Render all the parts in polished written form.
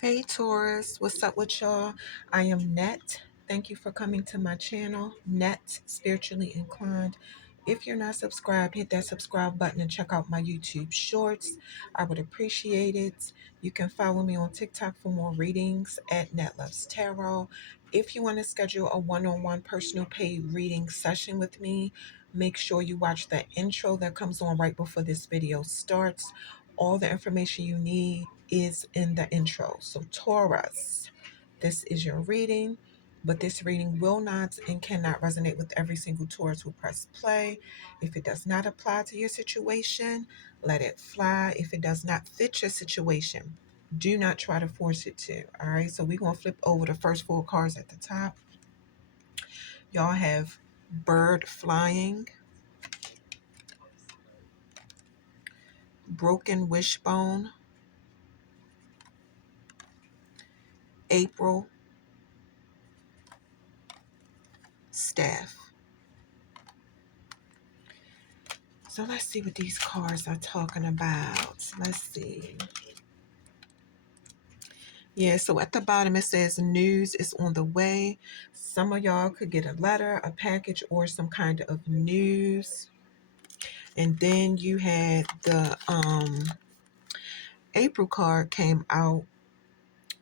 Hey Taurus, what's up with y'all? I am Net. Thank you for coming to my channel, Net Spiritually Inclined. If you're not subscribed, hit that subscribe button and check out my YouTube shorts. I would appreciate it. You can follow me on TikTok for more readings at NetLovesTarot. If you want to schedule a one-on-one personal paid reading session with me, make sure you watch the intro that comes on right before this video starts. All the information you need is in the intro. So Taurus, this is your reading, but this reading will not and cannot resonate with every single Taurus who press play. If it does not apply to your situation, let it fly. If it does not fit your situation, do not try to force it to. All right, so we're going to flip over the first four cards at the top. Y'all have bird flying, broken wishbone, April, staff. So let's see what these cards are talking about. Let's see. Yeah, so at the bottom it says news is on the way. Some of y'all could get a letter, a package, or some kind of news. And then you had the April card came out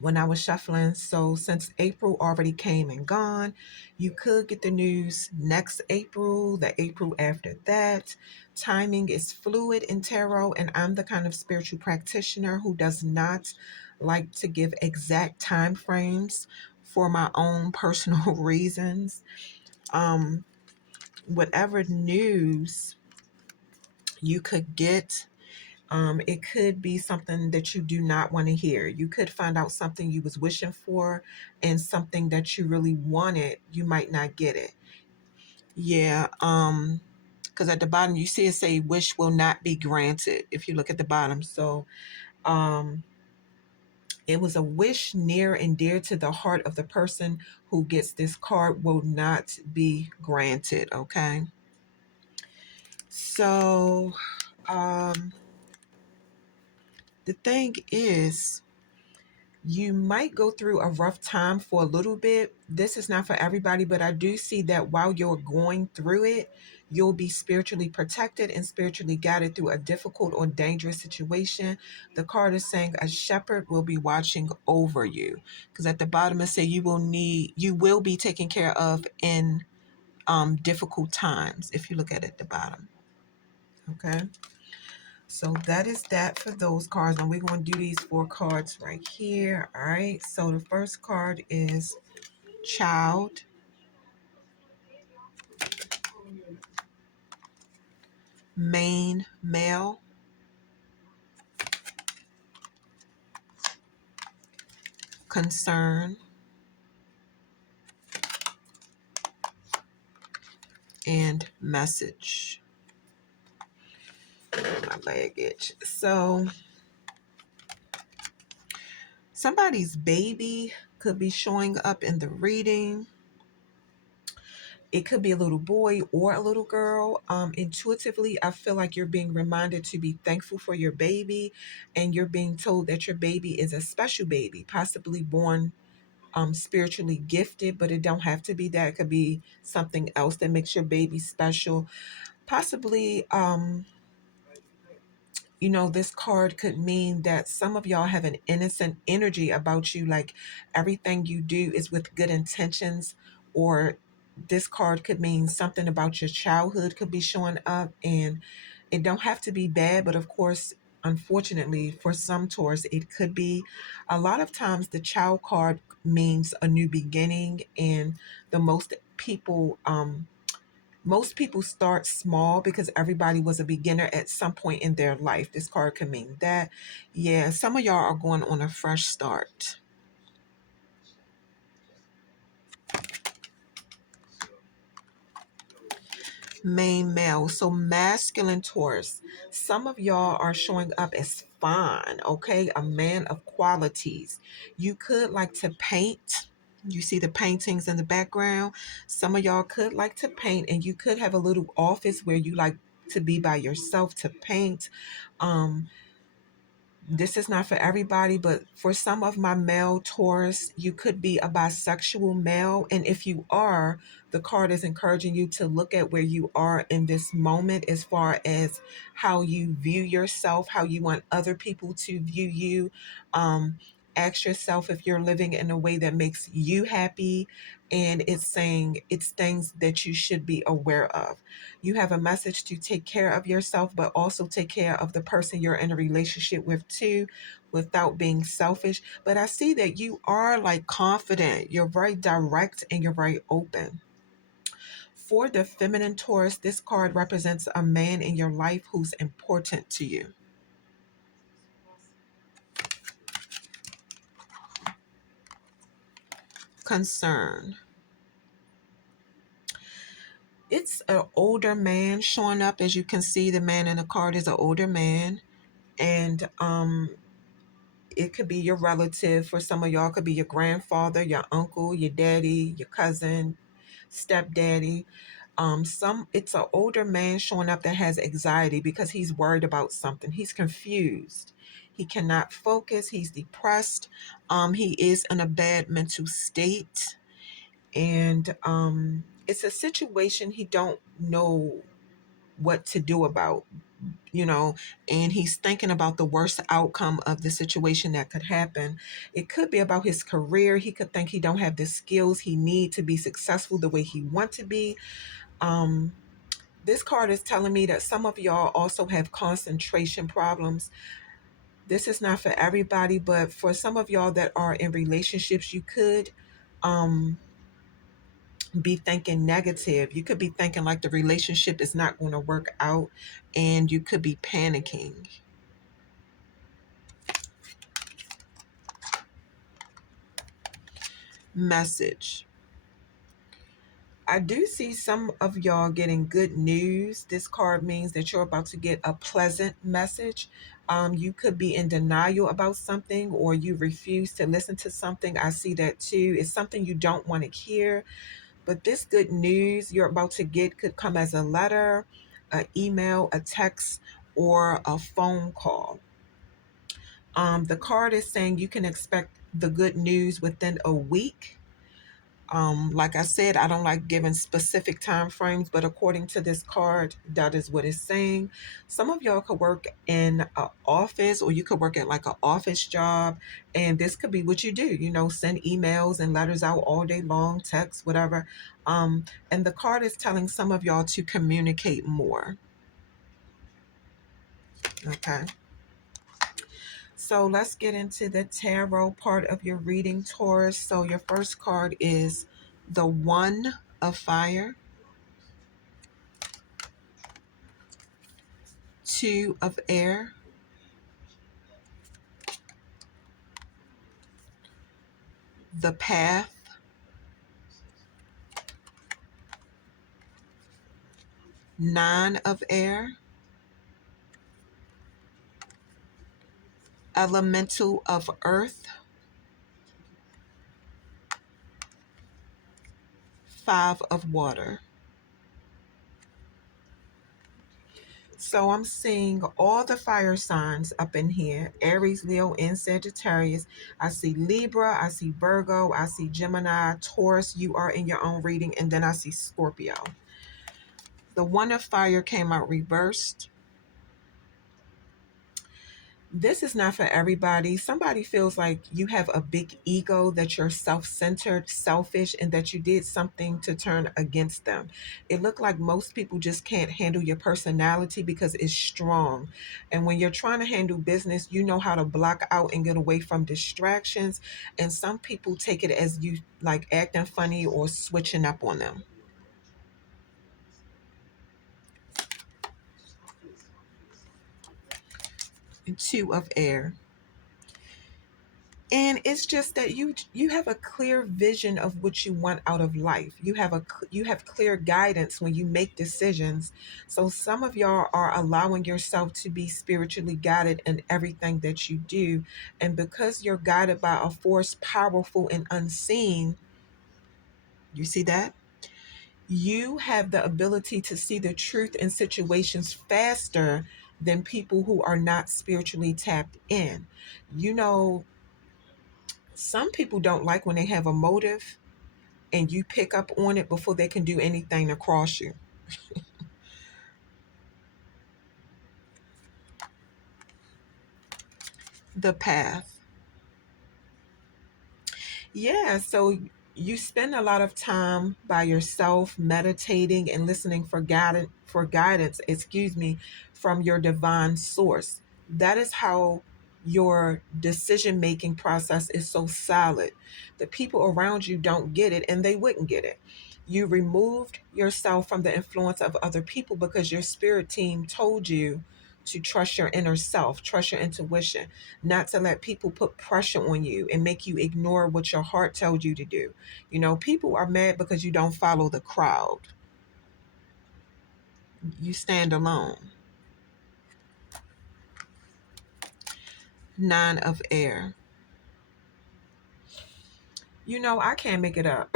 when I was shuffling. So since April already came and gone, you could get the news next April, the April after that. Timing is fluid in tarot, and I'm the kind of spiritual practitioner who does not like to give exact time frames for my own personal reasons. Whatever news you could get, it could be something that you do not want to hear. You could find out something you was wishing for, and something that you really wanted, you might not get it. Yeah, because at the bottom you see it say wish will not be granted if you look at the bottom. So um, it was a wish near and dear to the heart of the person who gets this card will not be granted. Okay. So the thing is, you might go through a rough time for a little bit. This is not for everybody, but I do see that while you're going through it, you'll be spiritually protected and spiritually guided through a difficult or dangerous situation. The card is saying a shepherd will be watching over you, because at the bottom it says you will be taken care of in difficult times. If you look at it at the bottom, okay. So that is that for those cards. And we're going to do these four cards right here. All right. So the first card is child, main male, concern, and message. My leg itch. So somebody's baby could be showing up in the reading. It could be a little boy or a little girl. Intuitively, I feel like you're being reminded to be thankful for your baby, and you're being told that your baby is a special baby, possibly born spiritually gifted, but it don't have to be that. It could be something else that makes your baby special. Possibly This card could mean that some of y'all have an innocent energy about you, like everything you do is with good intentions, or this card could mean something about your childhood could be showing up, and it don't have to be bad, but of course, unfortunately, for some Taurus, it could be. A lot of times, the child card means a new beginning, and the most people start small because everybody was a beginner at some point in their life. This card can mean that. Yeah, some of y'all are going on a fresh start. Main male, so masculine Taurus. Some of y'all are showing up as fine, okay? A man of qualities. You could like to paint. You see the paintings in the background. Some of y'all could like to paint, and you could have a little office where you like to be by yourself to paint. Um, this is not for everybody, but for some of my male Taurus, you could be a bisexual male. And if you are, the card is encouraging you to look at where you are in this moment as far as how you view yourself, how you want other people to view you. Um, Ask yourself if you're living in a way that makes you happy. And it's saying it's things that you should be aware of. You have a message to take care of yourself, but also take care of the person you're in a relationship with too, without being selfish. But I see that you are like confident, you're very direct, and you're very open. For the feminine Taurus, this card represents a man in your life who's important to you. Concern. It's an older man showing up. As you can see, the man in the card is an older man. And it could be your relative. For some of y'all, it could be your grandfather, your uncle, your daddy, your cousin, stepdaddy. It's an older man showing up that has anxiety because he's worried about something. He's confused. He cannot focus. He's depressed. He is in a bad mental state, and it's a situation he don't know what to do about, you know, and he's thinking about the worst outcome of the situation that could happen. It could be about his career. He could think he don't have the skills he need to be successful the way he want to be. Um, this card is telling me that some of y'all also have concentration problems. This is not for everybody, but for some of y'all that are in relationships, you could um, be thinking negative. You could be thinking like the relationship is not going to work out, and you could be panicking. Message. I do see some of y'all getting good news. This card means that you're about to get a pleasant message. You could be in denial about something, or you refuse to listen to something. I see that too. It's something you don't want to hear. But this good news you're about to get could come as a letter, an email, a text, or a phone call. The card is saying you can expect the good news within a week. Like I said, I don't like giving specific time frames, but according to this card, that is what it's saying. Some of y'all could work in an office, or you could work at like an office job, and this could be what you do. Send emails and letters out all day long, text, whatever. And the card is telling some of y'all to communicate more. Okay. So let's get into the tarot part of your reading, Taurus. So your first card is the One of Fire, Two of Air, the Path, Nine of Air, Elemental of Earth, Five of Water. So I'm seeing all the fire signs up in here: Aries, Leo, and Sagittarius. I see Libra, I see Virgo, I see Gemini, Taurus. You are in your own reading. And then I see Scorpio. The One of Fire came out reversed. This is not for everybody. Somebody feels like you have a big ego, that you're self-centered, selfish, and that you did something to turn against them. It looked like most people just can't handle your personality because it's strong. And when you're trying to handle business, you know how to block out and get away from distractions. And some people take it as you like acting funny or switching up on them. And two of air. And it's just that you have a clear vision of what you want out of life. You have clear guidance when you make decisions. So some of y'all are allowing yourself to be spiritually guided in everything that you do, and because you're guided by a force powerful and unseen, you see that, you have the ability to see the truth in situations faster than people who are not spiritually tapped in. You know, some people don't like when they have a motive and you pick up on it before they can do anything to cross you. The path. Yeah, so you spend a lot of time by yourself meditating and listening for guidance, excuse me, from your divine source. That is how your decision making process is so solid. The people around you don't get it and they wouldn't get it. You removed yourself from the influence of other people because your spirit team told you to trust your inner self, trust your intuition, not to let people put pressure on you and make you ignore what your heart tells you to do. You know, people are mad because you don't follow the crowd. You stand alone. Nine of air. You know, I can't make it up.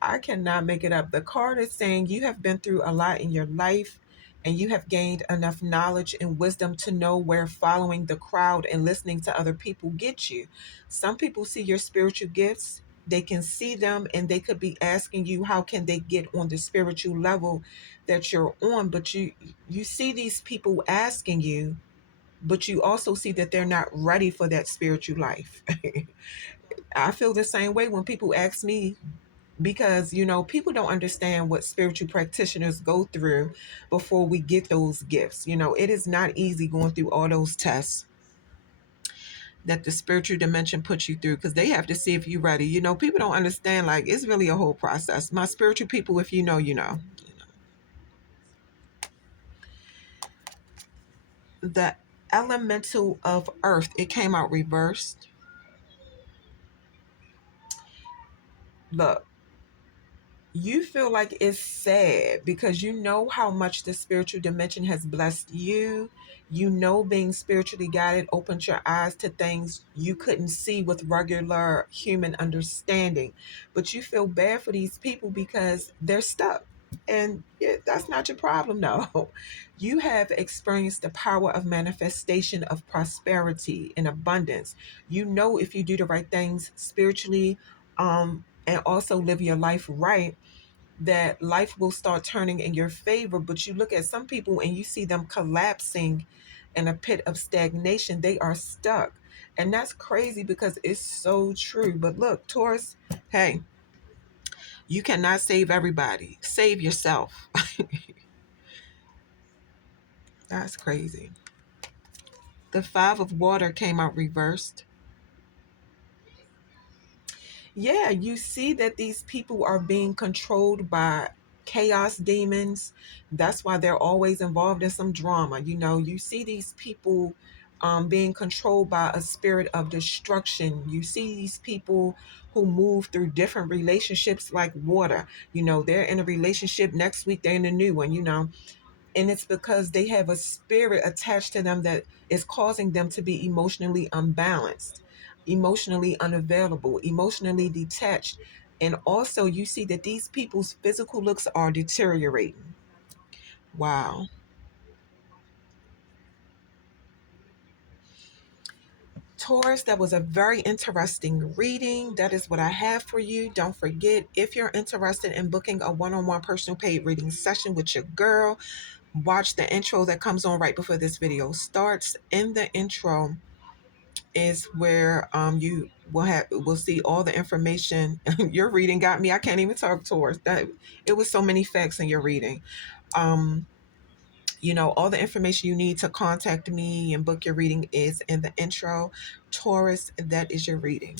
I cannot make it up. The card is saying you have been through a lot in your life and you have gained enough knowledge and wisdom to know where following the crowd and listening to other people get you. Some people see your spiritual gifts, they can see them and they could be asking you how can they get on the spiritual level that you're on, but you see these people asking you, but you also see that they're not ready for that spiritual life. I feel the same way when people ask me because, you know, people don't understand what spiritual practitioners go through before we get those gifts. You know, it is not easy going through all those tests that the spiritual dimension puts you through because they have to see if you're ready. You know, people don't understand, like, it's really a whole process. My spiritual people, if you know, you know. The elemental of earth, it came out reversed. Look, you feel like it's sad because you know how much the spiritual dimension has blessed you. You know, being spiritually guided opened your eyes to things you couldn't see with regular human understanding. But you feel bad for these people because they're stuck. And that's not your problem, no. You have experienced the power of manifestation of prosperity and abundance. You know, if you do the right things spiritually, and also live your life right, that life will start turning in your favor. But you look at some people and you see them collapsing in a pit of stagnation. They are stuck. And that's crazy because it's so true. But look, Taurus, hey, you cannot save everybody. Save yourself. That's crazy. The five of water came out reversed. Yeah, you see that these people are being controlled by chaos demons. That's why they're always involved in some drama. You know, you see these people being controlled by a spirit of destruction. You see these people who move through different relationships like water. You know, they're in a relationship, next week they're in a new one, you know, and it's because they have a spirit attached to them that is causing them to be emotionally unbalanced, emotionally unavailable, emotionally detached. And also, you see that these people's physical looks are deteriorating. Wow. Taurus, that was a very interesting reading. That is what I have for you. Don't forget, if you're interested in booking a one on one personal paid reading session with your girl, watch the intro that comes on right before this video starts. In the intro is where you will see all the information. Your reading got me. I can't even talk towards that. It was so many facts in your reading. Um, all the information you need to contact me and book your reading is in the intro. Taurus, that is your reading.